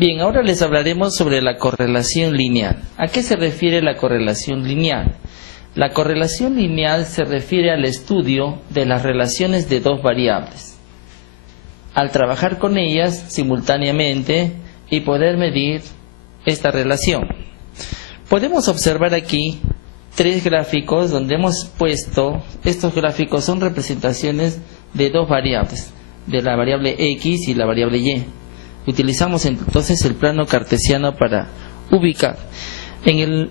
Bien, ahora les hablaremos sobre la correlación lineal. ¿A qué se refiere la correlación lineal? La correlación lineal se refiere al estudio de las relaciones de dos variables, al trabajar con ellas simultáneamente y poder medir esta relación. Podemos observar aquí tres gráficos donde hemos puesto, estos gráficos son representaciones de dos variables, de la variable X y la variable Y. Utilizamos entonces el plano cartesiano para ubicar. En el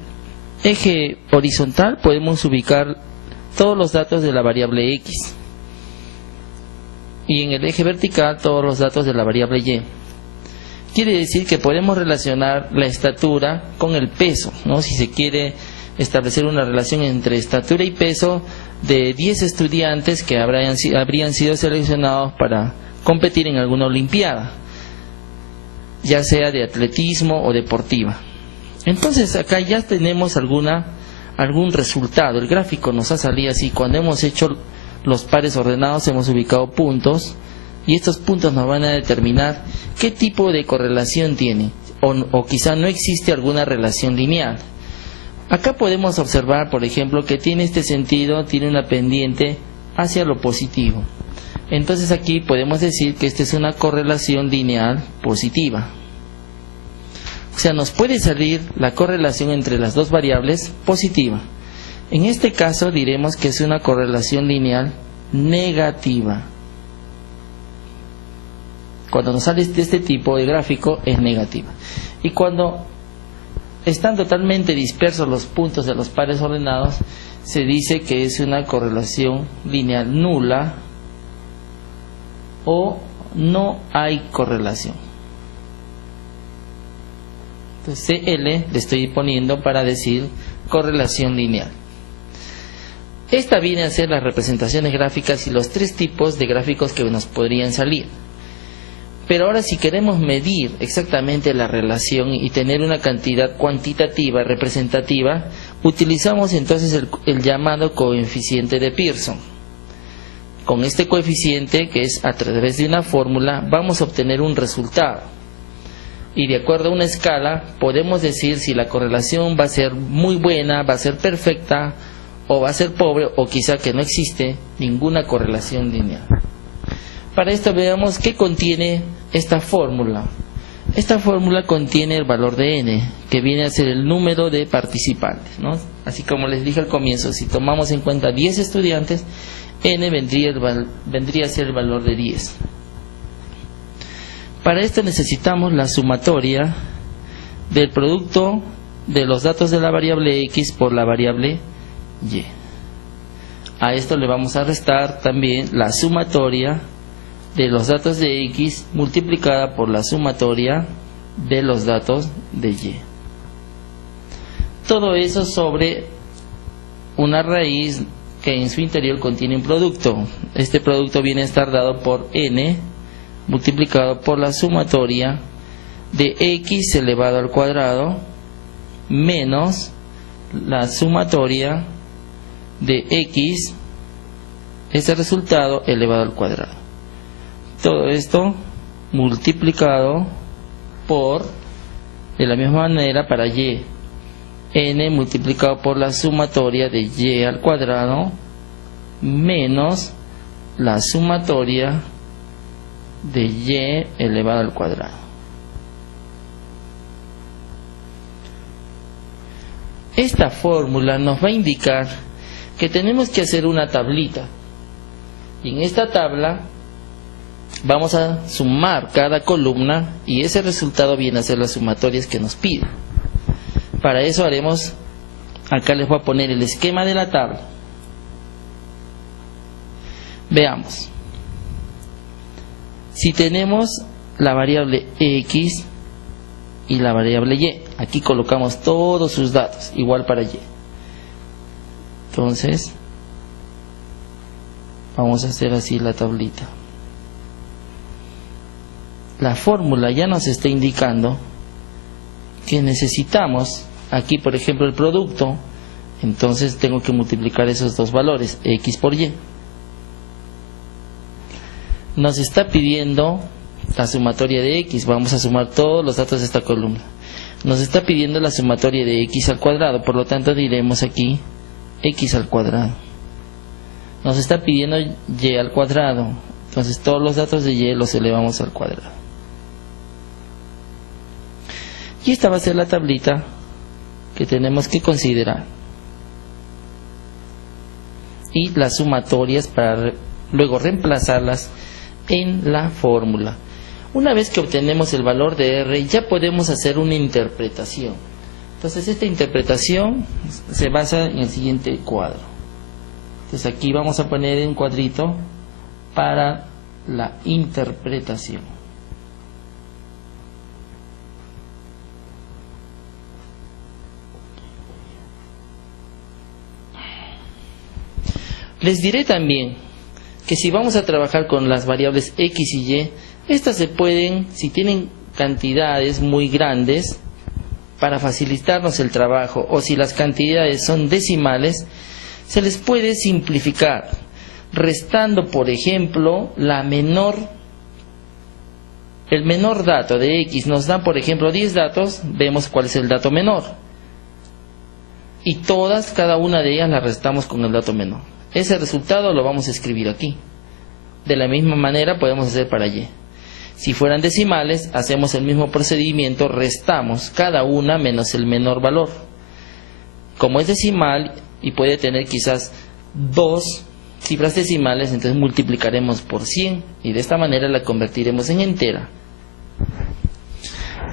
eje horizontal podemos ubicar todos los datos de la variable X y en el eje vertical todos los datos de la variable Y. Quiere decir que podemos relacionar la estatura con el peso, ¿no? Si se quiere establecer una relación entre estatura y peso de 10 estudiantes que habrían sido seleccionados para competir en alguna olimpiada, ya sea de atletismo o deportiva. Entonces acá ya tenemos algún resultado. El gráfico nos ha salido así. Cuando hemos hecho los pares ordenados hemos ubicado puntos y estos puntos nos van a determinar qué tipo de correlación tiene o quizá no existe alguna relación lineal. Acá podemos observar, por ejemplo, que tiene este sentido, tiene una pendiente hacia lo positivo. Entonces aquí podemos decir que esta es una correlación lineal positiva. O sea, nos puede salir la correlación entre las dos variables positiva. En este caso diremos que es una correlación lineal negativa. Cuando nos sale de este tipo de gráfico es negativa. Y cuando están totalmente dispersos los puntos de los pares ordenados, se dice que es una correlación lineal nula o no hay correlación. Entonces CL le estoy poniendo para decir correlación lineal. Esta viene a ser las representaciones gráficas y los tres tipos de gráficos que nos podrían salir. Pero ahora si queremos medir exactamente la relación y tener una cantidad cuantitativa representativa, utilizamos entonces el llamado coeficiente de Pearson. Con este coeficiente, que es a través de una fórmula, vamos a obtener un resultado. Y de acuerdo a una escala, podemos decir si la correlación va a ser muy buena, va a ser perfecta, o va a ser pobre, o quizá que no existe ninguna correlación lineal. Para esto veamos qué contiene esta fórmula. Esta fórmula contiene el valor de n, que viene a ser el número de participantes, ¿no? Así como les dije al comienzo, si tomamos en cuenta 10 estudiantes, n vendría a ser el valor de 10. Para esto necesitamos la sumatoria del producto de los datos de la variable X por la variable Y. A esto le vamos a restar también la sumatoria de los datos de X multiplicada por la sumatoria de los datos de Y. Todo eso sobre una raíz que en su interior contiene un producto. Este producto viene a estar dado por n multiplicado por la sumatoria de x elevado al cuadrado menos la sumatoria de x, ese resultado elevado al cuadrado. Todo esto multiplicado por, de la misma manera para y, n multiplicado por la sumatoria de y al cuadrado menos la sumatoria de y elevado al cuadrado. Esta fórmula nos va a indicar que tenemos que hacer una tablita, y en esta tabla vamos a sumar cada columna y ese resultado viene a ser las sumatorias que nos pide. Para eso haremos, acá les voy a poner el esquema de la tabla. Veamos. Si tenemos la variable X y la variable Y, aquí colocamos todos sus datos, igual para Y. Entonces, vamos a hacer así la tablita. La fórmula ya nos está indicando que necesitamos, aquí por ejemplo el producto, entonces tengo que multiplicar esos dos valores, X por Y. Nos está pidiendo la sumatoria de x. Vamos a sumar todos los datos de esta columna. Nos está pidiendo la sumatoria de x al cuadrado, por lo tanto diremos aquí x al cuadrado. Nos está pidiendo y al cuadrado, entonces todos los datos de y los elevamos al cuadrado. Y esta va a ser la tablita que tenemos que considerar. Y las sumatorias para luego reemplazarlas en la fórmula. Una vez que obtenemos el valor de R, ya podemos hacer una interpretación. Entonces esta interpretación se basa en el siguiente cuadro. Entonces aquí vamos a poner un cuadrito para la interpretación. Les diré también que si vamos a trabajar con las variables x y y, estas se pueden, si tienen cantidades muy grandes, para facilitarnos el trabajo, o si las cantidades son decimales, se les puede simplificar, restando, por ejemplo, el menor dato de x. Nos dan, por ejemplo, 10 datos, vemos cuál es el dato menor. Y cada una de ellas la restamos con el dato menor. Ese resultado lo vamos a escribir aquí. De la misma manera podemos hacer para y. Si fueran decimales, hacemos el mismo procedimiento, restamos cada una menos el menor valor. Como es decimal y puede tener quizás 2 cifras decimales, entonces multiplicaremos por 100 y de esta manera la convertiremos en entera.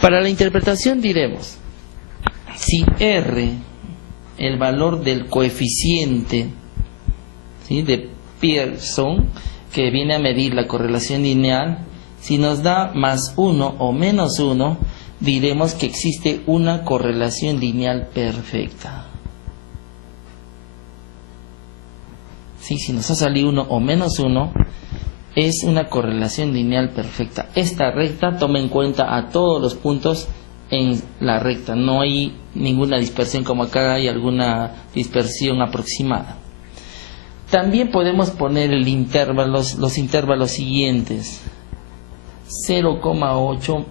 Para la interpretación diremos, si R, el valor del coeficiente, ¿sí?, de Pearson, que viene a medir la correlación lineal, si nos da más 1 o menos 1, diremos que existe una correlación lineal perfecta. ¿Sí? Si nos ha salido 1 o menos 1, es una correlación lineal perfecta. Esta recta toma en cuenta a todos los puntos en la recta. No hay ninguna dispersión, como acá hay alguna dispersión aproximada. También podemos poner los intervalos siguientes. 0,8,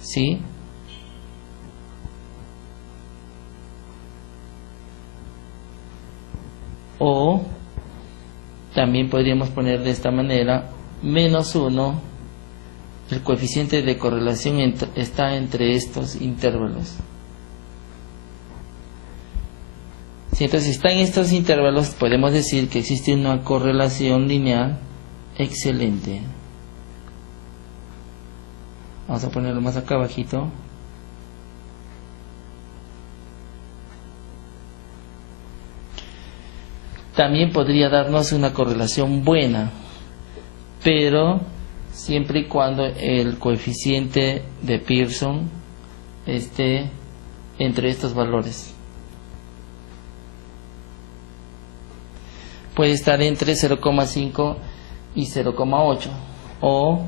¿sí?, o también podríamos poner de esta manera menos 1, el coeficiente de correlación está entre estos intervalos. Si entonces está en estos intervalos, podemos decir que existe una correlación lineal excelente. Vamos a ponerlo más acá abajito. También podría darnos una correlación buena, pero siempre y cuando el coeficiente de Pearson esté entre estos valores. Puede estar entre 0,5 y 0,8 o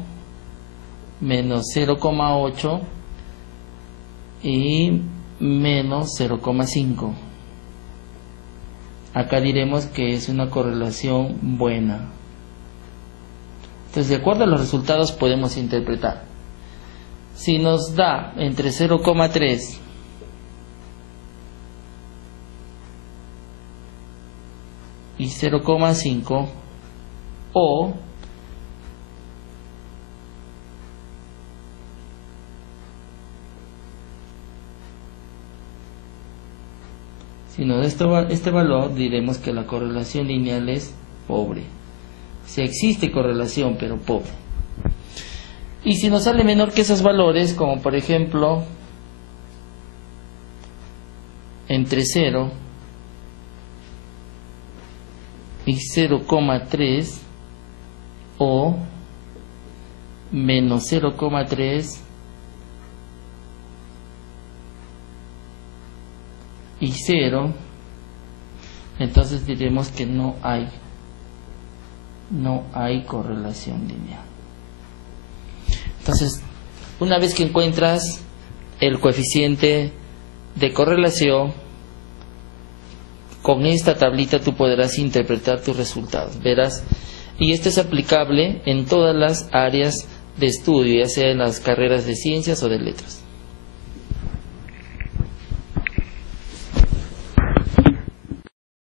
menos 0,8 y menos 0,5. Acá diremos que es una correlación buena. Entonces, de acuerdo a los resultados podemos interpretar. Si nos da entre 0,3 y 0,5 o si nos da este valor, diremos que la correlación lineal es pobre. Si existe correlación, pero pobre. Y si nos sale menor que esos valores, como por ejemplo entre 0 y 0,3 o menos 0,3 y 0, entonces diremos que no hay correlación lineal. Entonces, una vez que encuentras el coeficiente de correlación, con esta tablita tú podrás interpretar tus resultados. Verás y esto es aplicable en todas las áreas de estudio, ya sea en las carreras de ciencias o de letras.